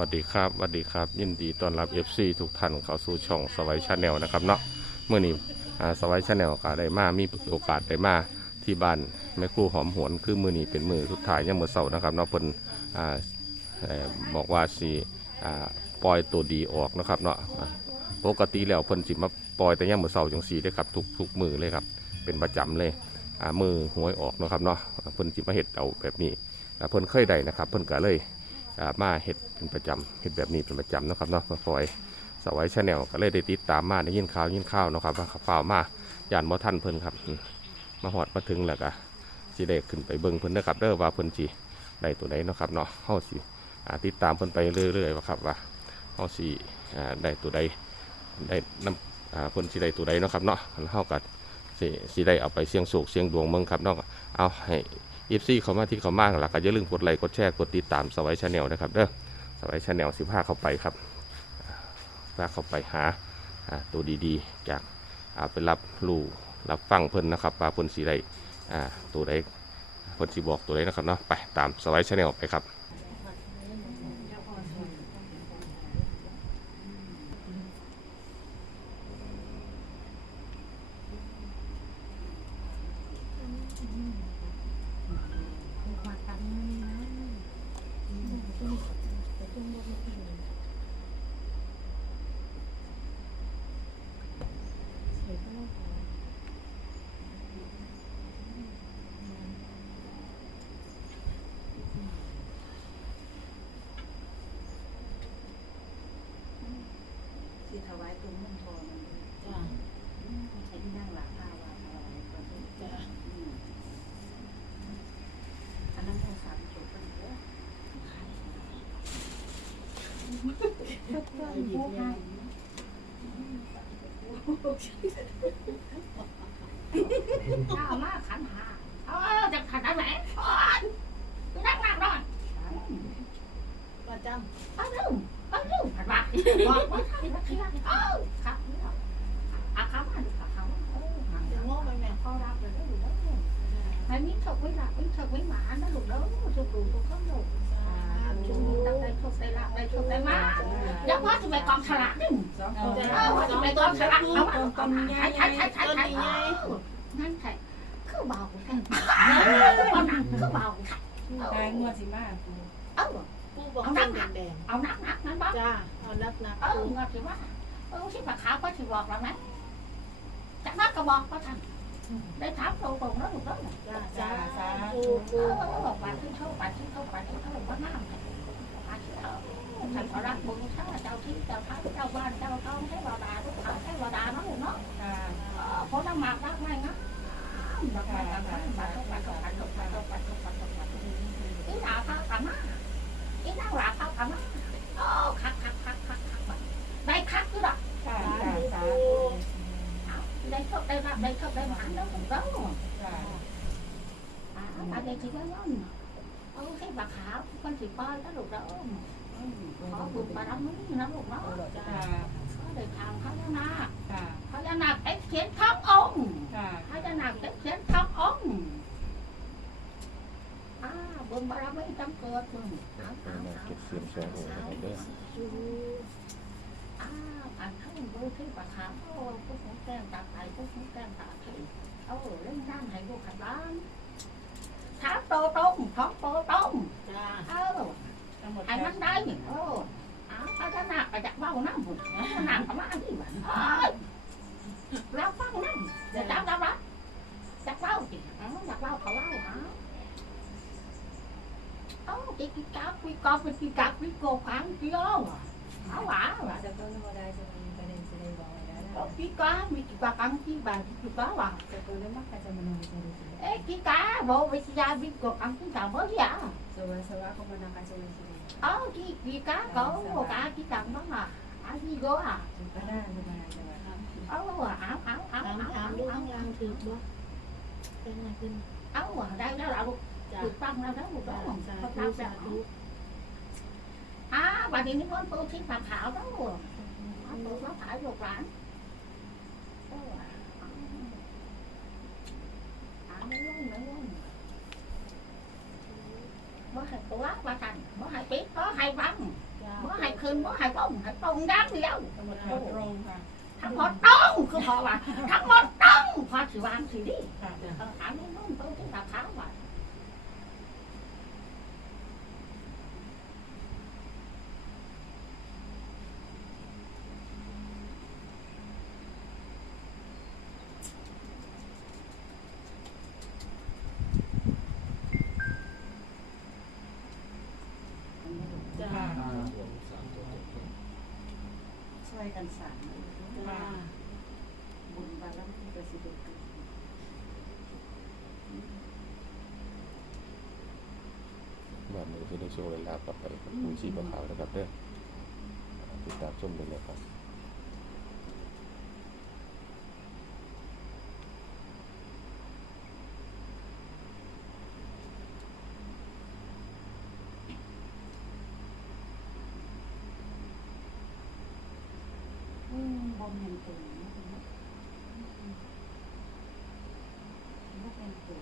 วัสดีครับสวัสดีครับ ยินดีต้อนรับ FC ทุกท่านเข้าสู่ช่องสวัยชาแนลนะครับเนาะเมื่อนี้สวัยชาแนลก็ได้มามีโอกาสได้มาที่บ้านแม่ครูหอมหวนคือมือนี้เป็นมือสุดท้ายยังมือเสาร์นะครับเนาะเพิ่นอ่าบอกว่าสิปล่อยตัวดีออกนะครับเนาะปกติแล้วเพิ่นสิมาปล่อยแต่ยังมือเสาร์จังสีได้ครับทุกทุกมือเลยครับเป็นประจำเลยมือหวยออกนะครับเนาะเพิ่นสิมาเฮ็ดเอาแบบนี้เพิ่นเคยได้นะครับ เพิ่นก็เลย มาเห็ดเป็นประจำเห็ดแบบนี้เป็นประจำนะครับเนาะมาปล่อยสวายชาแนลก็เลยได้ติดตามมาได้ยินข่าวยินข่าวนะครับว่าข่าวเปล่ามาย่านบ่ทันเพิ่นครับ มาหอดมาถึงแล้วก็สิได้ขึ้นไปเบิ่งเพิ่นนะครับเด้อว่าเพิ่นสิได้ตัวไหนนะครับเนาะเฮาสิอ่ติดตามเพิ่นไปเรื่อยๆว่าครับว่าเฮาสิอ่ได้ตัวใดได้นำเพิ่นสิได้ตัวใดนะครับเนาะแล้วเฮาก็สิสิได้เอาไปเสี่ยงโศกเสี่ยงดวงเมืองครับเนาะเอาให้ เอฟซีเขามาที่เขามากหลักก็อย่าลืมกดไลค์กดแชร์กดติดตามสวายชาแนลนะครับเด้อสวายชาแนลสิบห้าเข้าไปครับพาเข้าไปหาตัวดีๆ จากอ่าไปรับรู้รับฟังเพิ่นนะครับปลาเพิ่นสีใดตัวใดเพิ่นสีบอกตัวใดนะครับเนาะไปตามสวายชาแนลไปครับ สิถวายตุ่ มันทอมันจ้าใช้ที่นั่งหลังผ้าวางถวายก่อนที่จ้าอืมอันนั้นต้องสามจุดกันเยอะหยิบเลยเอามาขันหาเอาจะขันไรโอ๊ยนั่งนั่งนอนประจเอาเรื่องเอาเรื่องผัดว่าบอกว่าใครมาใครมาเนี่ยอาคำมาดูอาคำเออหาำ เดี๋ จะ ยว โง่ไปแม่ เขารับเลยได้อยู่แล้ว ให้มีโชคไว้ละมีโชคไว้หมานะลูกเด้อสุขดูทุกคนลูกช่วงนี้ตั้งใจโชคได้ละได้โชคได้มาแล้วพ่อจะไปกองฉลากนี่สองเอตัวอพ่อจะไปกองฉลากเอามาต้นเอาต้นมาใหญ่ใช้ใช้ใช้ใช้ต้นใช้ใหญ่นั่นใช่คือเบาแค่คือเบาหนักคือเบาได้งวดสิมาปูเออปูบอกต้นแดงเอาหนักหนักนั่นบ้างๆจ้าเอานักนักเออเงาถือว่าเออที่ปากขาวก็ถือบอกแล้วนะจากนั้นก็บอกก็ทันได้ถามตรงๆแล้วลูกเด้อจ้าจ้าสาเอธุอบอกว่าที่เขาไปที่เขาไปที่เขาว่าน้ำมาที่เขาฉันก็รักบุญถ้าเจ้าที่เจ้าทางเจ้าบ้านเจ้าต้องให้วาดาทุกขาให้วาดาเนาะเนาะค่ะเพราะน้ำหมากรักไม่นะรักไม่รักไม่มาทุกมาทุกมาทุกมาทุกมาทุกมาทุกมาทุกอีหนาข้าวขามาอีนั่งหลาข้าวขามาโอ้คักคักคักคักคักได้คักด้วยล่ะ ค่ะจ้าสาธุ ได้ชอบได้รับได้ชอบได้หวานแล้วผมก็จ้าอ่าตาเด็กที่ว่าย้อนเออให้ปลาขาวมันสิป้อยก็ลูกแล้วขอาผ่านเข้าดูที่ปลาขาวโอ้ผู้ของแก้มตาไข่ผู้ของแก้มตาไข่เอาเล่นน้ำให้ลูกขับบ้านท้าโตตรงท้องโตตรงจ้าเออไอ้มันได้เออเอาเอาจะหนักไปจากเบ้าน้ำหุ่นหนักประมาณนี้แบบแล้วฟังน้ำเดี๋ยวจับรับรับจากเบ้าสิเอจากเบ้าเขาเล่าฮะเอาจีกีกับวีกอบวีกับวีโกขังจีโอเอาหวาหวาจะต้นธรรมดาจะมีประเด็นแสดงบอกอะไรนะเอากีกาวีกีกาขังจีบานจีกาว่ะจะต้นได้มากอนจะได้สิเอ๊ะกีกาโบวิทยโกขังจีกาเบอร์ยว สดีว่าเขามานักการจะได้สิเอากีกีกาเขากากีกังบ้างอะอันนี้ก็อะจุดก็ได้ประมาณจะว่าเอาอะเอาเอาเอาถามเอาถามเอาดูเอาข้างล่างถือบ่เป็นไงขึ้นเอาอะได้แล้วเราจ้าถูกต้องแล้วนะถูกต้จ้าองสาเขาธุทำแบสาบธุอ่าวันนี้นี่คนปูที่ปากขาวแล้วเอาปูมาขายลูกหลานเอออ่าไม่ยุ่งไม่ยุ่งบ่ให้ตัวว่ากันบ่ให้ปิดบ่ให้บังจ้าบ่คืนว่าให้ตรงให้ตรงด้านเดียวทั้งหมดตรงค่ะทั้งหมดต้องคือพอว่าทั้งหมดต้องพอสิวางสิดิค่ะเออหาไม่นุ่มต้องที่ตาขาวว่าจ้า ช่วย กันสานจ้าบุญบารมีกสิเดชวันนี้จะได้โชว์เลยลาบกลับไปกับผู้ชีพขาวนะครับเด้อติดตามชมเลยนะครับ อืมบ่แม่นตัวนะบ่แม่นตัว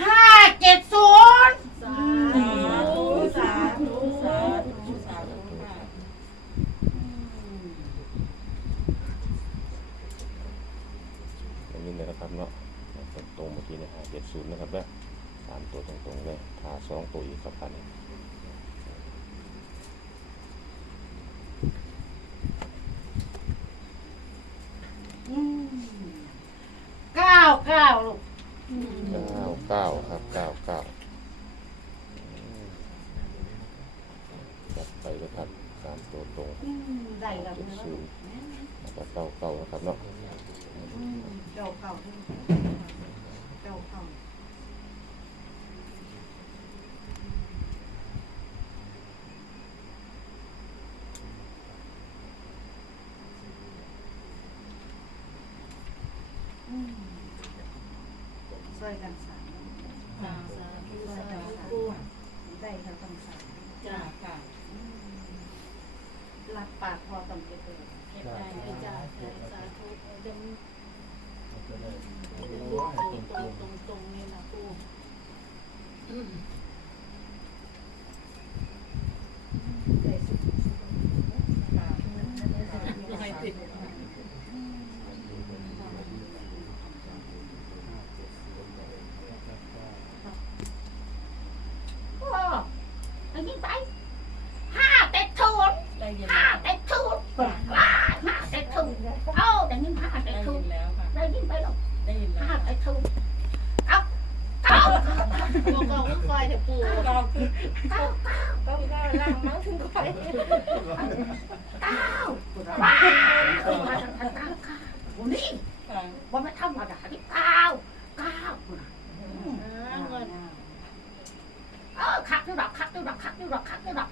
ห้าเจ็ดศูนย์ สาธุสาธุสาธุสาธุค่ะ อย่างนี้เลยนะครับเนาะตรงๆเมื่อกี้เนี่ยหาเจ็ดศู นย์นะครับเด้อสามตัวตรงๆเลยทาสองตัวอีกครับพันนี้เก้าเก้าลูกเก้าเก้าครับเก้าเก้าจัดไปเลยครับสามตัวตรงอืมได้แล้วเจ็ดนะศูนย์แล้วก็เก้าเก้านะครับเนาะเก่าเก่าเก่าเก่า ช่วยกันสานค่ะสาธุสาธุได้ค่ะต้องสามจ้าค่ะรับปากพอต้องเก็บเลยเก็บได้พี่จ้าสาธุเดี๋ยวตรงตรงตรงนี่นะปู ได้สุด ให้ติด โอ้ได้ยินไปห้าเจ็ดศูนย์ ได้ยิน ห้า แล้ว เจ็ดศูนย์ว้ายห้าเจ็ดศูนย์เอ้าได้ยินห้า ได้ เจ็ดศู ยิ น น ย์ แล้วค่ะ ได้ยินไปหรอก ได้ยินแล้ว ห้าเจ็ดศูนย์เอ้าเก้า ปูเก่าก็คอยเถอะปูเก่าคือ เก้าเก้า ต้องได้ร่างมั้งถึงคอยเก้าว้ายเก้าเก้าเก้าโอ้นี่ค่ะว่าไม่ธรรมดาที่เก้าเก้าคุณน่ะเออคักนี่หรอกคักนี่หรอกคักนี่หรอกคักนี่หรอก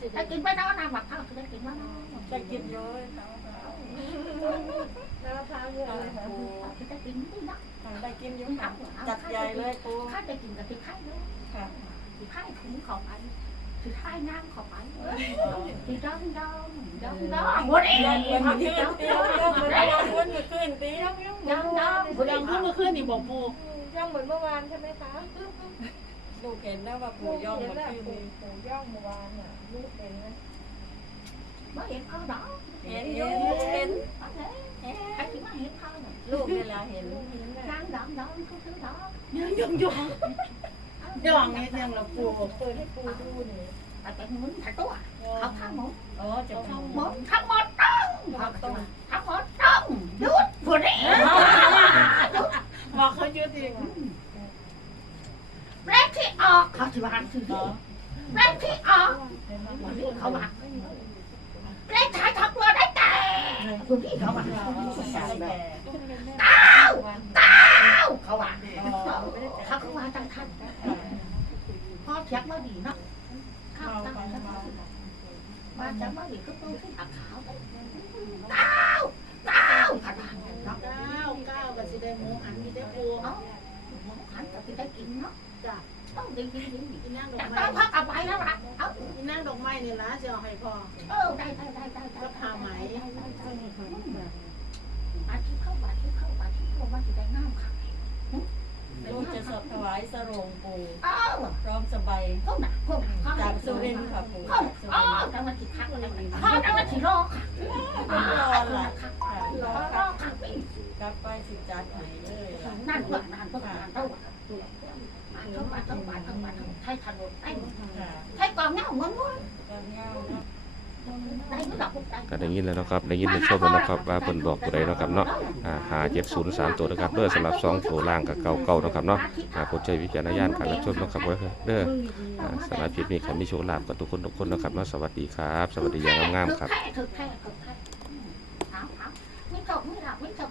จะได้กินไปแล้วนะหมักข้าวคือได้กินแล้วนะจะกินเยอะแล้วแล้วพาเยอะเลยค่ะปูได้กินนี่นะได้กินเยอะค่ะจัดใหญ่เลยปูข้าได้กินกับที่ไข่เยค่ะ ที่ไข่คุ้มเข้าไปที่ไข่น้ำเข้าไปที่ดองดองดองดองวันนี้ยังเหมือนที่เมื่อดคือนงตีดองยังเหมือนเมื่อคืนตีดองดองวันยันี้งเพิ่งเมื่อคืนนี่บอกปูย่องเหมือนเมื่อวานใช่ไหมคะลูกเห็นแล้วว่าปูย่องเห็นเมื่อแล้วคืนปู่นี้ปู่ย่องเมื่อวานน่ะลูกเห็นไหมไม่เห็นเขาดอกเห็นเห็นเห็นไอ้ที่มาเห็นเขาเนี่ยลูกเวลาเห็นลูกเห็นน่ะร้านดองดองเขาซื้อดอกยังยังยัง ย่องนี่ยังละปูเปิดให้ปูดูหน่อยแต่เป็นมุ้นถ่ายตัวเขาทำหมดอ๋อจะทำหมดทั้งหมดต้องทั้งหมดต้องหยุดวันนี้หยุดบอกเขายืดอีกแรกที่ออกเขาถือว่าถือแรกที่ออกวันนี้เขาว่าเลขท้ายทับตัวได้แต่วันนี้เขาว่าได้แก่เก้าเก้าเขาว่าเขาเขาว่าจังทัน พ่อแจักมาดีเนาะข้าวตั้งบ้าวมาจักมาดีก็ต้องขึ้นหักขาวไปเก้าเก้าขนาดนั้นเนาะเก้าเก้าก็จะได้หมูหันมีได้ปูเอ้าหมอขันก็จะได้กินเนาะจ้ะต้องดีดีดีอีนั่งดอกไม้ต้ไม้องพักเอาไปแล้วล่ะเอ้าอีนั่งดอกไม้นี่ล่ะจะเอาให้พ่อ เออได้ได้ได้ได้ได้ ก็พาไหม อาชีพเข้าอาชีพเข้าอาชีพเข้าว่าจะได้งามค่ะ ลูกจะส อบถวายสโรงปูเอ้าพร้อมสบายเข้าหนักเข้าหนักจากสุรินทร์ค่ะปูเข้าจากสุอ๋อรินทร์แต่วันที่คักเลยพ่อแต่วันที่รอค่ะรอละค่ะค่ะรอรอค่ะพี่กลับไปสิจัดให้เลยล่ะนั่นว่านั่นว่านั่นว่าทั้งวันทั้งวันทั้งวันทั้งใช้ถนนใช้ค่ะใช้กองเงาเหมือนว่าตอนเงาเนาะได้ ก็ได้ยินแล้วนะครับได้ยินในชมแล้วนะครับว่าเพิ่นบอกตัวใดนะครับเนาะอ่าหาเจ็ดศูนย์สามตัวนะครับเด้อสำหรับสองตัวล่างกับเก่าเก่านะครับเนาะอ่าผมใช้วิจารณญาณการรับชมนะครับเด้อเด้ออ่าสำหรับคลิปนี้ใครมีโชคลาภกับทุกคนทุกคนนะครับเนาะสวัสดีครับ สวัสดีอย่างงามๆครับ